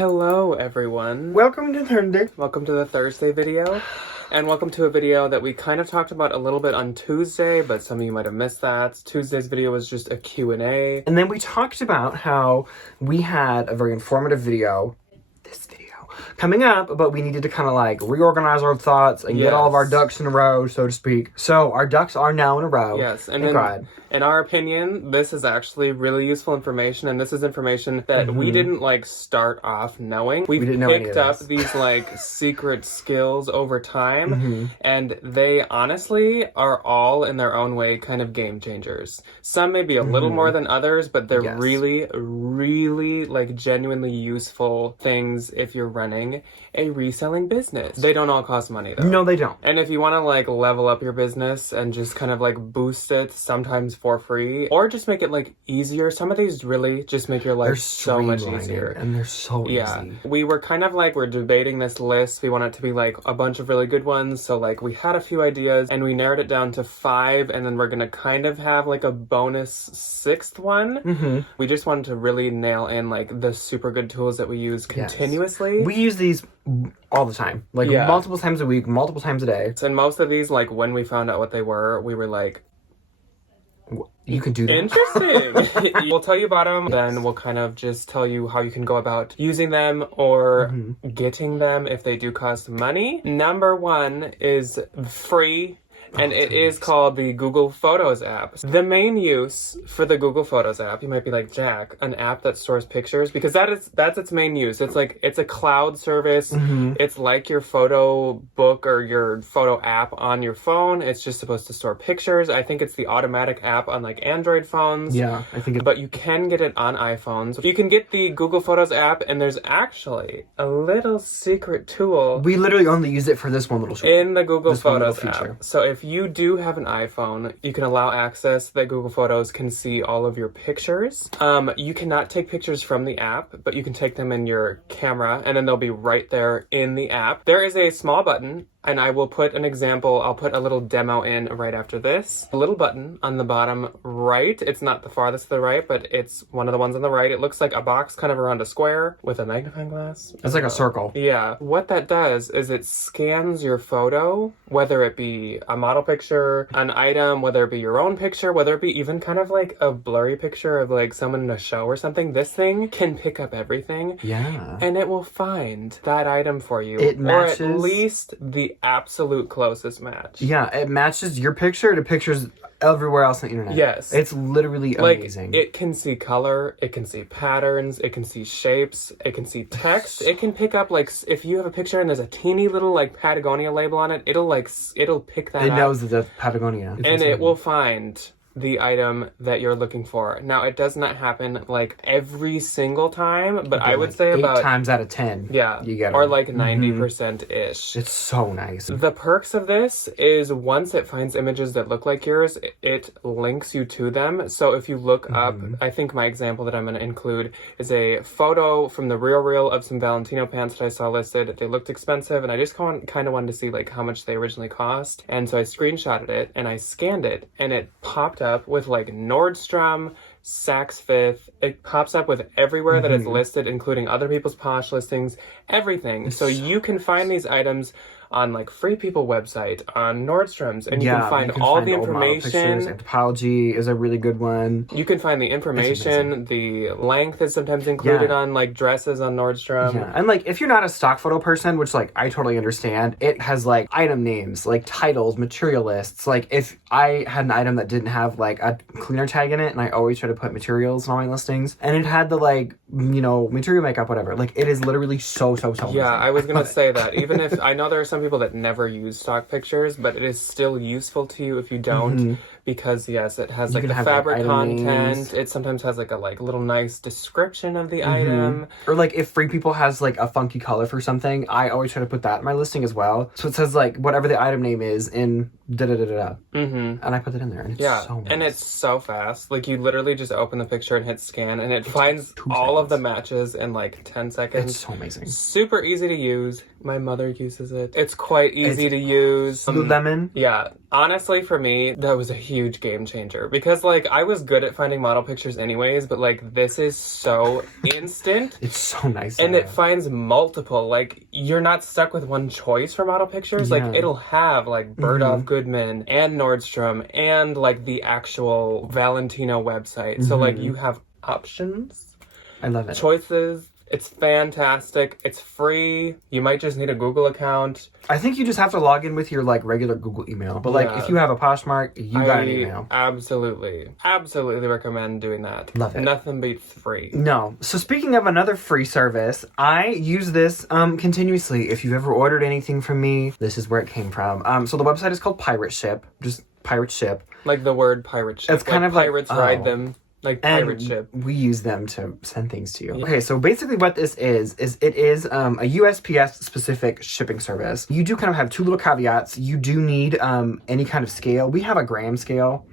Hello everyone. Welcome to Thursday. Welcome to the Thursday video. And welcome to a video that we kind of talked about a little bit on Tuesday, but some of you might have missed that. Tuesday's video was just a Q&A. And then we talked about how we had a very informative video, this video, coming up, but we needed to kind of like reorganize our thoughts and get all of our ducks in a row, so to speak. So our ducks are now in a row. Yes, and then, in our opinion, this is actually really useful information, and this is information that we didn't like start off knowing. We didn't know picked up these like secret skills over time, and they honestly are all in their own way kind of game changers. Some may be a little more than others, but they're really like genuinely useful things if you're running a reselling business. They don't all cost money though. No, they don't. And if you want to like level up your business and just kind of like boost it, sometimes for free, or just make it like easier. Some of these really just make your life so much easier. And they're so easy. We were kind of like, we're debating this list. We want it to be like a bunch of really good ones. So like we had a few ideas and we narrowed it down to 5, and then we're going to kind of have like a bonus 6th one. We just wanted to really nail in like the super good tools that we use continuously. We use these all the time, like multiple times a week, multiple times a day. And most of these, like when we found out what they were, we were like, you can do that. Interesting. We'll tell you about them, then we'll kind of just tell you how you can go about using them or getting them if they do cost money. Number 1 is free. And it is called the Google Photos app. The main use for the Google Photos app, you might be like, Jack, an app that stores pictures, because that's its main use. It's like, it's a cloud service. It's like your photo book or your photo app on your phone. It's just supposed to store pictures. I think it's the automatic app on like Android phones. Yeah, I think but you can get it on iPhones. You can get the Google Photos app, and there's actually a little secret tool. We literally only use it for this one little tool. In the Google Photos app. So if you do have an iPhone, you can allow access that Google Photos can see all of your pictures. You cannot take pictures from the app, but you can take them in your camera, and then they'll be right there in the app. There is a small button, and I will put an example, I'll put a little demo in right after this. A little button on the bottom right. It's not the farthest to the right, but it's one of the ones on the right. It looks like a box kind of around a square with a magnifying glass. It's like a circle. Yeah. What that does is it scans your photo, whether it be a model picture, an item, whether it be your own picture, whether it be even kind of like a blurry picture of like someone in a show or something. This thing can pick up everything. Yeah. And it will find that item for you. It matches, or at least the absolute closest match. Yeah, it matches your picture to pictures everywhere else on the internet. Yes. It's literally amazing. It can see color, it can see patterns, it can see shapes, it can see text. It can pick up, like, if you have a picture and there's a teeny little, like, Patagonia label on it, it'll pick that up. It knows that that's Patagonia. And it will find the item that you're looking for. Now, it does not happen like every single time, but I would like say 8 about times out of 10. Yeah, you get or it. like 90%-ish. It's so nice. The perks of this is once it finds images that look like yours, it links you to them. So if you look up, I think my example that I'm going to include is a photo from the Real of some Valentino pants that I saw listed. They looked expensive, and I just kind of wanted to see like how much they originally cost. And so I screenshotted it and I scanned it, and it popped up with like Nordstrom, Saks Fifth. It pops up with everywhere that it's listed, including other people's Posh listings, everything. So you can find these items on like Free People website, on Nordstrom's, and you can find all the information. Anthropology is a really good one. You can find the information. The length is sometimes included on like dresses on Nordstrom. Yeah, and like if you're not a stock photo person, which like I totally understand, it has like item names, like titles, material lists. Like if I had an item that didn't have like a cleaner tag in it, and I always try to put materials in all my listings, and it had the like, you know, material makeup, whatever. Like it is literally so Yeah, amazing. I was gonna say that. Even if I know there are some people that never use stock pictures, but it is still useful to you if you don't, because yes, it has like the fabric content. It sometimes has like a little nice description of the item. Or like if Free People has like a funky color for something, I always try to put that in my listing as well. So it says like whatever the item name is in da-da-da-da-da. And I put it in there, and it's so nice. And it's so fast. Like you literally just open the picture and hit scan, and it finds all of the matches in like 10 seconds. It's so amazing. Super easy to use. My mother uses it. It's quite easy to use. Lululemon? Yeah. Honestly, for me, that was a huge game changer because, like, I was good at finding model pictures anyways, but, like, this is so instant. It's so nice. And it finds multiple. Like, you're not stuck with one choice for model pictures. Like, it'll have, like, Bergdorf Goodman and Nordstrom and, like, the actual Valentino website. So, like, you have options. I love it. Choices. It's fantastic. It's free. You might just need a Google account. I think you just have to log in with your, like, regular Google email. But, like, if you have a Poshmark, you got an email. Absolutely recommend doing that. Love it. Nothing beats free. No. So speaking of another free service, I use this continuously. If you've ever ordered anything from me, this is where it came from. So the website is called Pirate Ship. Just Pirate Ship. Like the word pirate ship. It's kind of like pirates ride them. Like pirate ship. We use them to send things to you. Yeah. Okay, so basically what this is it is a USPS specific shipping service. You do kind of have two little caveats. You do need any kind of scale. We have a gram scale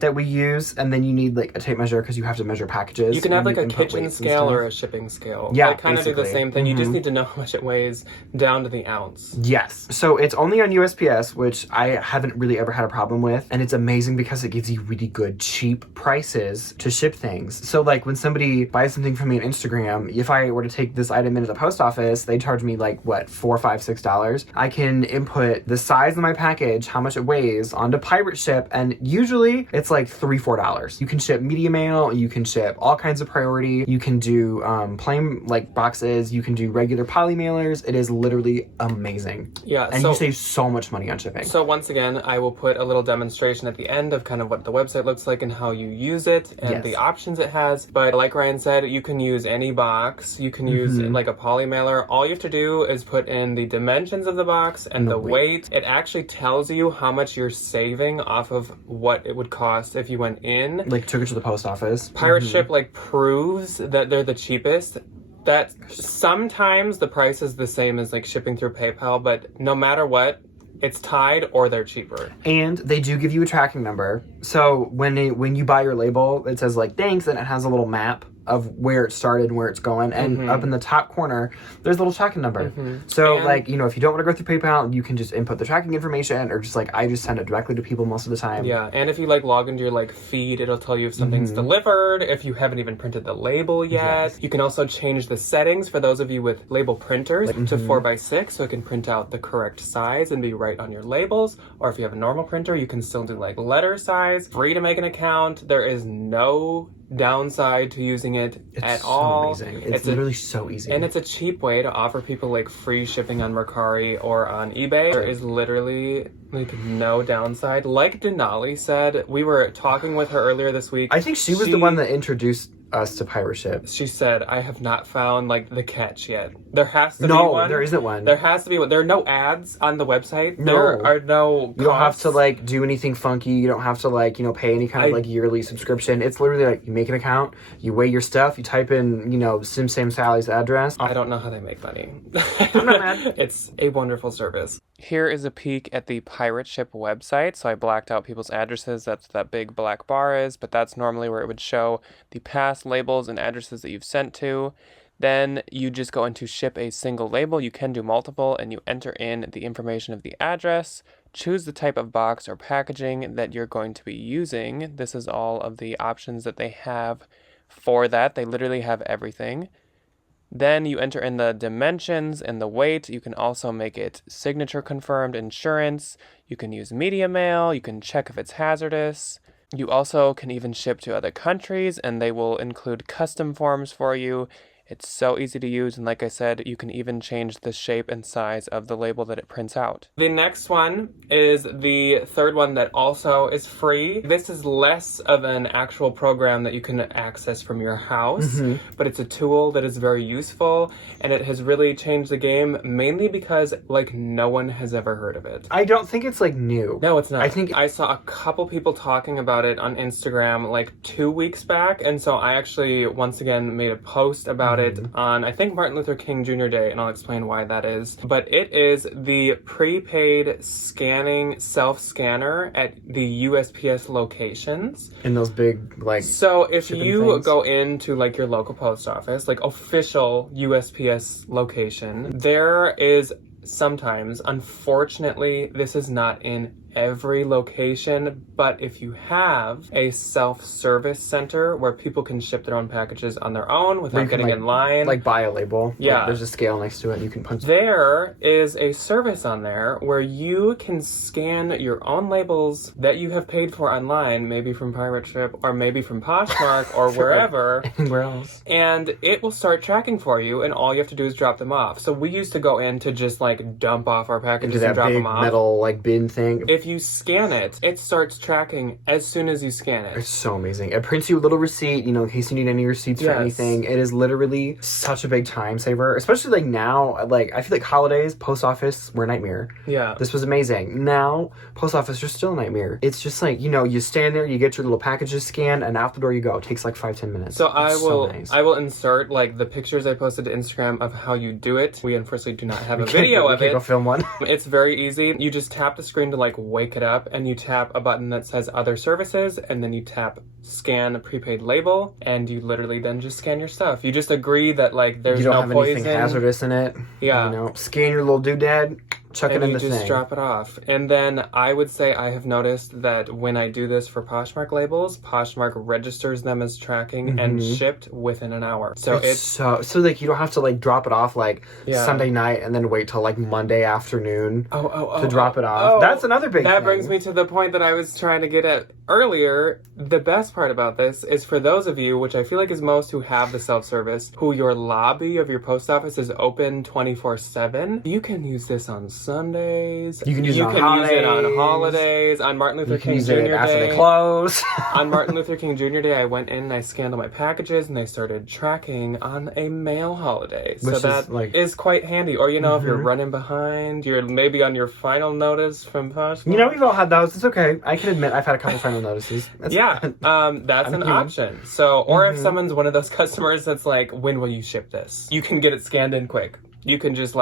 that we use, and then you need like a tape measure because you have to measure packages. You can have like a kitchen scale or a shipping scale. Yeah, they kind of do the same thing. You just need to know how much it weighs down to the ounce. Yes. So it's only on USPS, which I haven't really ever had a problem with, and it's amazing because it gives you really good, cheap prices to ship things. So like when somebody buys something from me on Instagram, if I were to take this item into the post office, they charge me like what, $4, $5, $6. I can input the size of my package, how much it weighs, onto Pirate Ship, and usually it's like $3, $4. You can ship media mail, you can ship all kinds of priority, you can do plain like boxes, you can do regular poly mailers. It is literally amazing. Yeah. And you save so much money on shipping. So once again, I will put a little demonstration at the end of kind of what the website looks like and how you use it and the options it has. But like Ryan said, you can use any box. You can use like a poly mailer. All you have to do is put in the dimensions of the box and the weight. It actually tells you how much you're saving off of what it would cost if you went in. Like took it to the post office. Pirate Ship like proves that they're the cheapest. That sometimes the price is the same as like shipping through PayPal, but no matter what, it's tied or they're cheaper. And they do give you a tracking number. So when you buy your label, it says like thanks, and it has a little map of where it started and where it's going. And up in the top corner, there's a little tracking number. So like, you know, if you don't want to go through PayPal, you can just input the tracking information, or just like, I just send it directly to people most of the time. Yeah. And if you like log into your like feed, it'll tell you if something's delivered, if you haven't even printed the label yet. You can also change the settings for those of you with label printers to 4x6, so it can print out the correct size and be right on your labels. Or if you have a normal printer, you can still do like letter size. Free to make an account. There is no downside to using it at all. Amazing. It's literally so easy. And it's a cheap way to offer people like free shipping on Mercari or on eBay. There is literally like no downside. Like Denali said, we were talking with her earlier this week. I think she was the one that introduced us to Pirate Ship. She said, I have not found like the catch yet. There has to be one. No, there isn't one. There has to be one. There are no ads on the website. No. There are no costs. You don't have to like do anything funky. You don't have to like, you know, pay any kind of like yearly subscription. It's literally like you make an account, you weigh your stuff, you type in, you know, Sim Sam Sally's address. I don't know how they make money. I'm not mad. It's a wonderful service. Here is a peek at the Pirate Ship website. So I blacked out people's addresses. That's that big black bar is, but that's normally where it would show the past labels and addresses that you've sent to. Then you just go into ship a single label. You can do multiple, and you enter in the information of the address, choose the type of box or packaging that you're going to be using. This is all of the options that they have for that. They literally have everything. Then you enter in the dimensions and the weight. You can also make it signature confirmed insurance. You can use media mail. You can check if it's hazardous. You also can even ship to other countries, and they will include custom forms for you. It's so easy to use, and like I said, you can even change the shape and size of the label that it prints out. The next one is the third one that also is free. This is less of an actual program that you can access from your house, but it's a tool that is very useful, and it has really changed the game, mainly because like no one has ever heard of it. I don't think it's like new. No, it's not. I think I saw a couple people talking about it on Instagram like 2 weeks back, and so I actually once again made a post about it on, I think, Martin Luther King Jr. Day, and I'll explain why that is. But it is the prepaid scanning self-scanner at the USPS locations. In those big, like, so if you things. go into, like, your local post office, like, official USPS location, there is sometimes, unfortunately, this is not in every location, but if you have a self-service center where people can ship their own packages on their own without getting in line, like buy a label, yeah, like, there's a scale next to it and you can punch. There is a service on there where you can scan your own labels that you have paid for online, maybe from Pirate Ship or maybe from Poshmark or wherever, anywhere else, and it will start tracking for you, and all you have to do is drop them off. So we used to go in to just like dump off our packages and drop them off. Metal like bin thing. If you scan it, it starts tracking as soon as you scan it. It's so amazing. It prints you a little receipt, in case you need any receipts for anything. It is literally such a big time saver, especially like now. Like I feel like holidays, post office were a nightmare. Yeah, this was amazing. Now post office are still a nightmare. It's just like you stand there, you get your little packages scanned, and out the door you go. It takes like 5-10 minutes. So I will insert like the pictures I posted to Instagram of how you do it. We unfortunately do not have a video of it. Go film one. It's very easy. You just tap the screen to like wake it up, and you tap a button that says other services, and then you tap scan a prepaid label, and you literally then just scan your stuff. You just agree that like there's you don't no have poison. Anything hazardous in it. Yeah. Scan your little doodad. Chuck it in the thing. And you just drop it off. And then I would say I have noticed that when I do this for Poshmark labels, Poshmark registers them as tracking and shipped within an hour. So it's so like you don't have to like drop it off like Sunday night and then wait till like Monday afternoon to drop it off. That's another big thing. That brings me to the point that I was trying to get at earlier. The best part about this is for those of you, which I feel like is most who have the self-service, who your lobby of your post office is open 24/7, you can use this on Sundays. You can use it on holidays. On Martin Luther King Jr. Day. After they close. On Martin Luther King Jr. Day, I went in and I scanned all my packages, and they started tracking on a mail holiday. So that is quite handy. Or, if you're running behind, you're maybe on your final notice from Poshmark. We've all had those. It's okay. I can admit I've had a couple final notices. That's an option. So, or if someone's one of those customers that's like, when will you ship this? You can get it scanned in quick. You can just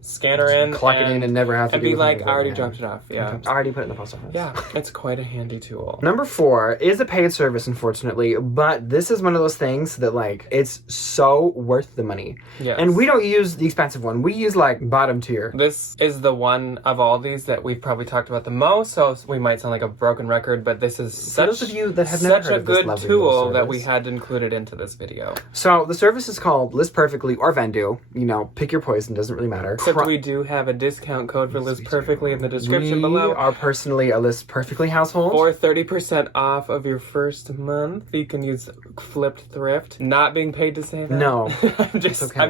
scan her in, clock it in, and never have to be like, I already dropped it off. Yeah, I already put it in the post office. Yeah, it's quite a handy tool. Number 4 is a paid service, unfortunately, but this is one of those things that it's so worth the money. Yes. And we don't use the expensive one. We use bottom tier. This is the one of all these that we've probably talked about the most, so we might sound like a broken record, but this is such those of you that have never heard of this good tool that we had included into this video. So the service is called List Perfectly or Vendoo. Pick your poison, doesn't really matter. Except we do have a discount code for List Perfectly in the description below. We are personally a List Perfectly household. For 30% off of your first month, you can use Flipped Thrift. Not being paid to say that. No. I'm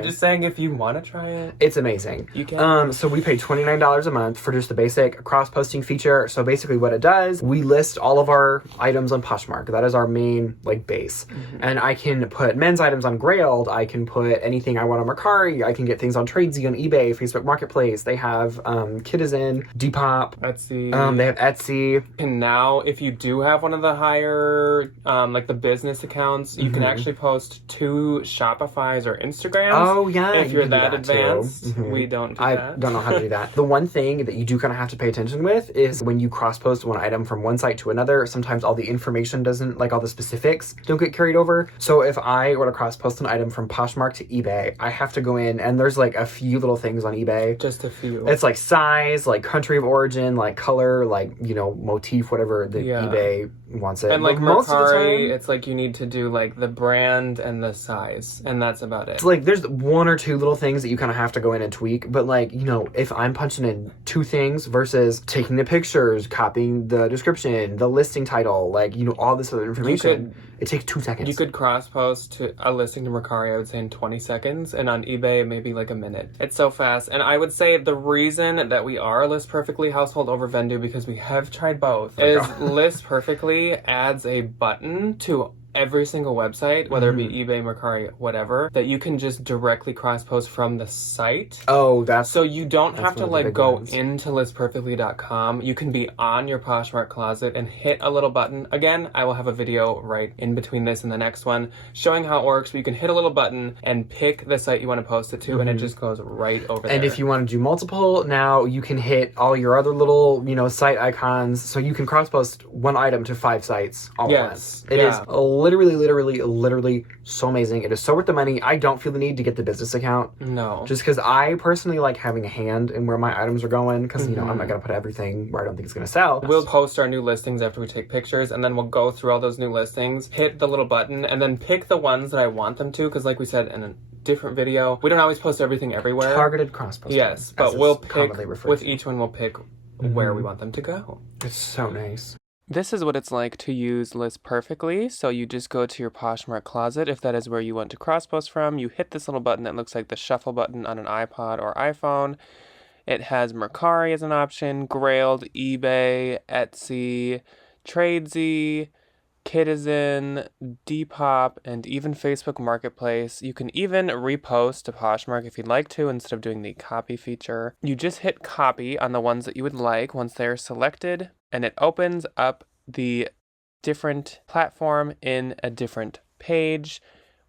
just saying if you want to try it. It's amazing. You can. So we pay $29 a month for just the basic cross-posting feature. So basically what it does, we list all of our items on Poshmark. That is our main base. And I can put men's items on Grailed. I can put anything I want on Mercari. I can get things on Tradesy, on eBay, Facebook Marketplace. They have Kitizen, Depop, Etsy. They have Etsy. And now, if you do have one of the higher, the business accounts, you can actually post 2 Shopifys or Instagrams. Oh, yeah. If you're that advanced. We don't do that. I don't know how to do that. The one thing that you do kind of have to pay attention with is when you cross-post one item from one site to another, sometimes all the information doesn't, all the specifics don't get carried over. So if I were to cross-post an item from Poshmark to eBay, I have to go in, and there's a few little things on eBay. Just a few. It's size, country of origin, color, motif, whatever the eBay wants it. And most of the time, it's you need to do the brand and the size, and that's about it. It's there's 1 or 2 little things that you kind of have to go in and tweak, but if I'm punching in 2 things versus taking the pictures, copying the description, the listing title, all this other information, it takes 2 seconds. You could cross-post to a listing to Mercari, I would say, in 20 seconds, and on eBay, maybe a minute. It's so fast. And I would say the reason that we are List Perfectly household over Vendoo, because we have tried both, is List Perfectly adds a button to every single website, whether it be eBay, Mercari, whatever, that you can just directly cross-post from the site. Oh, so you don't have to go into listperfectly.com. You can be on your Poshmark closet and hit a little button. Again, I will have a video right in between this and the next one showing how it works. But you can hit a little button and pick the site you want to post it to, and it just goes right over there. And if you want to do multiple, now you can hit all your other little, site icons, so you can cross-post one item to 5 sites all at once. It is literally so amazing. It is so worth the money. I don't feel the need to get the business account. No. Just because I personally like having a hand in where my items are going, because, you know, I'm not going to put everything where I don't think it's going to sell. We'll post our new listings after we take pictures, and then we'll go through all those new listings, hit the little button, and then pick the ones that I want them to, because like we said in a different video, we don't always post everything everywhere. Targeted cross-posting. Yes, but we'll pick, with each one we'll pick where we want them to go. It's so nice. This is what it's like to use List Perfectly. So you just go to your Poshmark closet, if that is where you want to cross-post from. You hit this little button that looks like the shuffle button on an iPod or iPhone. It has Mercari as an option, Grailed, eBay, Etsy, Tradesy, Kitizen, Depop, and even Facebook Marketplace. You can even repost to Poshmark if you'd like to instead of doing the copy feature. You just hit copy on the ones that you would like once they're selected, and it opens up the different platform in a different page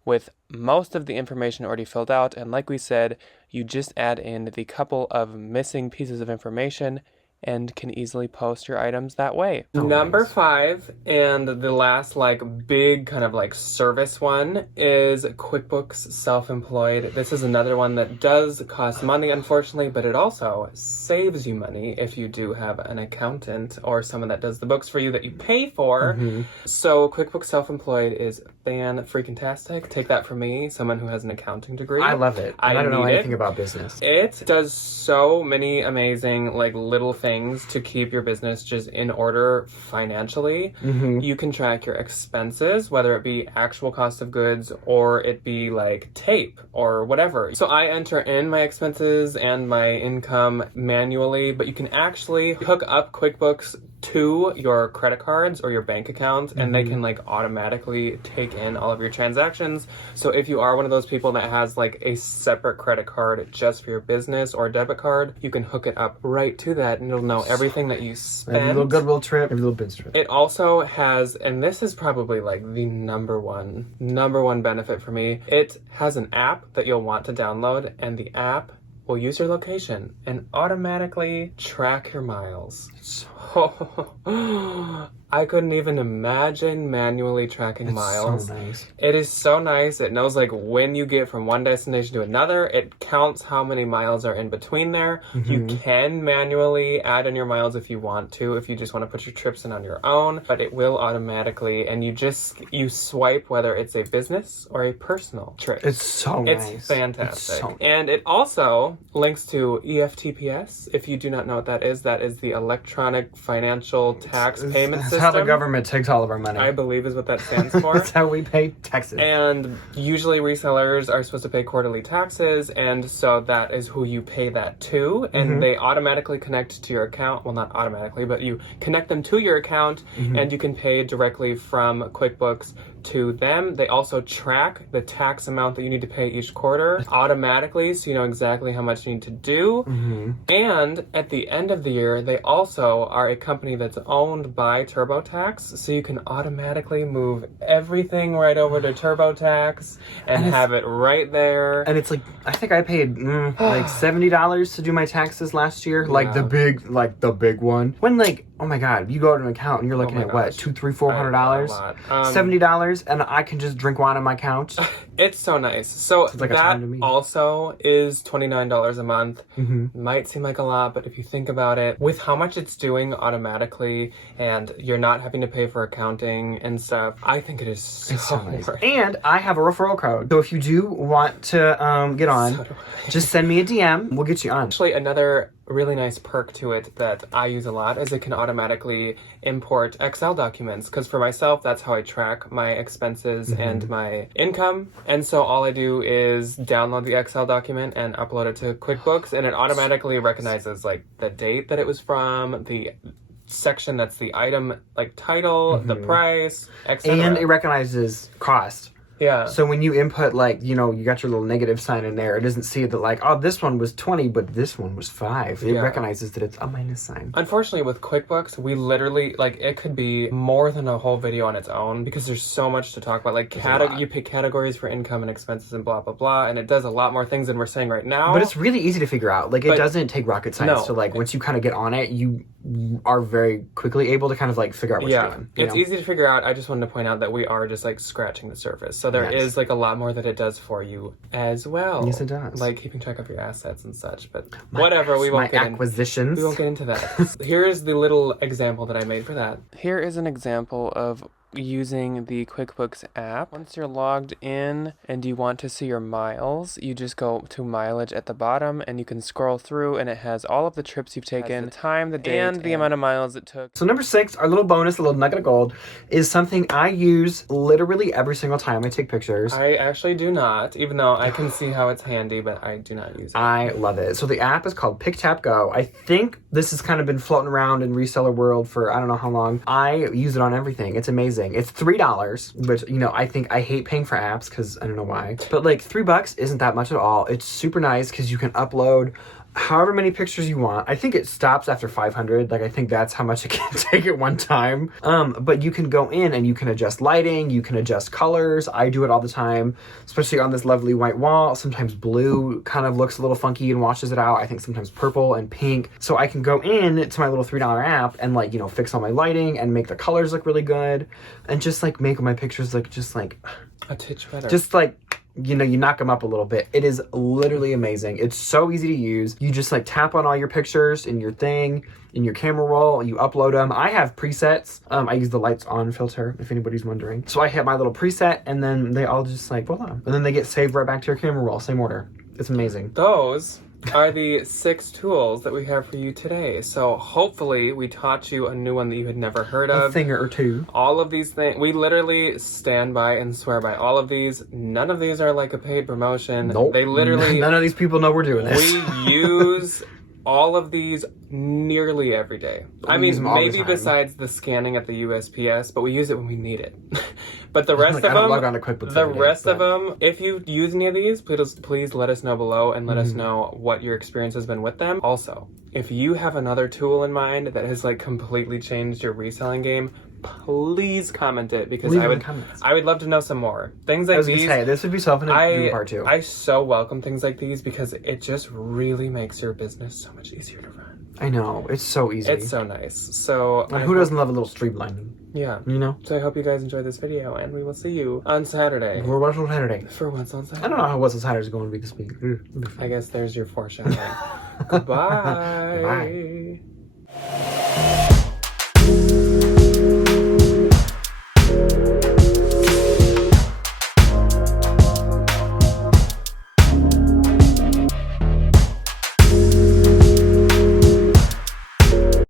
with most of the information already filled out. And like we said, you just add in the couple of missing pieces of information and can easily post your items that way. Number 5, and the last like big kind of like service one, is QuickBooks Self-Employed. This is another one that does cost money, unfortunately, but it also saves you money if you do have an accountant or someone that does the books for you that you pay for. So QuickBooks Self-Employed is fan-freaking-tastic. Take that from me, someone who has an accounting degree. I love it. I don't know anything about business. It does so many amazing like little things to keep your business just in order financially. You can track your expenses, whether it be actual cost of goods or it be like tape or whatever. So I enter in my expenses and my income manually, but you can actually hook up QuickBooks to your credit cards or your bank account, and they can like automatically take in all of your transactions. So if you are one of those people that has like a separate credit card just for your business or debit card, you can hook it up right to that, and it'll know everything that you spend. Every little Goodwill trip, every little biz trip. It also has, and this is probably like the number one benefit for me, it has an app that you'll want to download, and the app will use your location and automatically track your miles. I couldn't even imagine manually tracking miles. So nice. It is so nice. It knows like when you get from one destination to another. It counts how many miles are in between there. You can manually add in your miles if you want to, if you just want to put your trips in on your own, but it will automatically, and you swipe whether it's a business or a personal trip. It's so nice. It's fantastic. And it also links to EFTPS. If you do not know what that is the Electronic Financial Tax Payment System. That's how the government takes all of our money. I believe is what that stands for. That's how we pay taxes. And usually resellers are supposed to pay quarterly taxes, and so that is who you pay that to, and they automatically connect to your account. Well, not automatically, but you connect them to your account, and you can pay directly from QuickBooks to them. They also track the tax amount that you need to pay each quarter automatically, so you know exactly how much you need to do. And at the end of the year, they also are a company that's owned by TurboTax, so you can automatically move everything right over to TurboTax and have it right there. And it's like, I think I paid like $70 to do my taxes last year, like the big one. When like, oh my god, you go to an account and you're looking at what, $200, $300, $400, $70, and I can just drink wine on my couch. It's so nice. So like that also is $29 a month. Might seem like a lot, but if you think about it, with how much it's doing automatically, and you're not having to pay for accounting and stuff, I think it is so nice. worth. And I have a referral code, so if you do want to get on, just send me a DM. We'll get you on. Actually, another really nice perk to it that I use a lot is it can automatically import Excel documents, because for myself, that's how I track my expenses and my income. And so all I do is download the Excel document and upload it to QuickBooks, and it automatically recognizes like the date that it was from, the section that's the item, like title, the price, etc. And it recognizes cost. Yeah. So when you input, like, you know, you got your little negative sign in there, it doesn't see that, like, oh, this one was 20, but this one was 5. It recognizes that it's a minus sign. Unfortunately, with QuickBooks, we literally, like, it could be more than a whole video on its own, because there's so much to talk about. Like, you pick categories for income and expenses and blah, blah, blah, and it does a lot more things than we're saying right now. But it's really easy to figure out. Like, it doesn't take rocket science to, like, once you kind of get on it, are very quickly able to kind of like figure out what you're doing. It's easy to figure out. I just wanted to point out that we are just like scratching the surface. So there is like a lot more that it does for you as well. Yes, it does. Like keeping track of your assets and such. But whatever, we won't get acquisitions. We won't get into that. Here's the little example that I made for that. Here is an example of using the QuickBooks app. Once you're logged in and you want to see your miles, you just go to mileage at the bottom and you can scroll through and it has all of the trips you've taken, the time, the date, and the amount of miles it took. So number 6, our little bonus, a little nugget of gold, is something I use literally every single time I take pictures. I actually do not, even though I can see how it's handy, but I do not use it. I love it. So the app is called Pick Tap Go. I think this has kind of been floating around in reseller world for I don't know how long. I use it on everything. It's amazing. It's $3, which, you know, I think I hate paying for apps because I don't know why. But like $3 isn't that much at all. It's super nice because you can upload however many pictures you want. I think it stops after 500. Like, I think that's how much it can take at one time. But you can go in and you can adjust lighting, you can adjust colors. I do it all the time, especially on this lovely white wall. Sometimes blue kind of looks a little funky and washes it out. I think sometimes purple and pink. So I can go in to my little $3 app and like, you know, fix all my lighting and make the colors look really good and just like make my pictures look just like a titch better. Just like, you know, you knock them up a little bit. It is literally amazing. It's so easy to use. You just like tap on all your pictures in your thing, in your camera roll, you upload them. I have presets. I use the lights on filter, if anybody's wondering. So I hit my little preset and then they all just like, voila. And then they get saved right back to your camera roll, same order. It's amazing. Those are the 6 tools that we have for you today. So hopefully we taught you a new one that you had never heard of. A thing or two. All of these things, we literally stand by and swear by all of these. None of these are like a paid promotion. Nope. They literally... None of these people know we're doing this. We use all of these nearly every day. I mean, maybe besides the scanning at the USPS, but we use it when we need it. But the rest of them, log on to QuickBooks the rest of them, if you use any of these, please let us know below and let us know what your experience has been with them. Also, if you have another tool in mind that has like completely changed your reselling game, please comment it because I would love to know some more. Things like these. This would be so fun to do part 2. I so welcome things like these because it just really makes your business so much easier to run. I know. It's so easy. It's so nice. So who doesn't love a little streamlining? Yeah. You know? So I hope you guys enjoyed this video and we will see you on Saturday. For what's on Saturday? For what's on Saturday. I don't know how what's on Saturday is going to be this week. I guess there's your foreshadowing. Goodbye. Bye.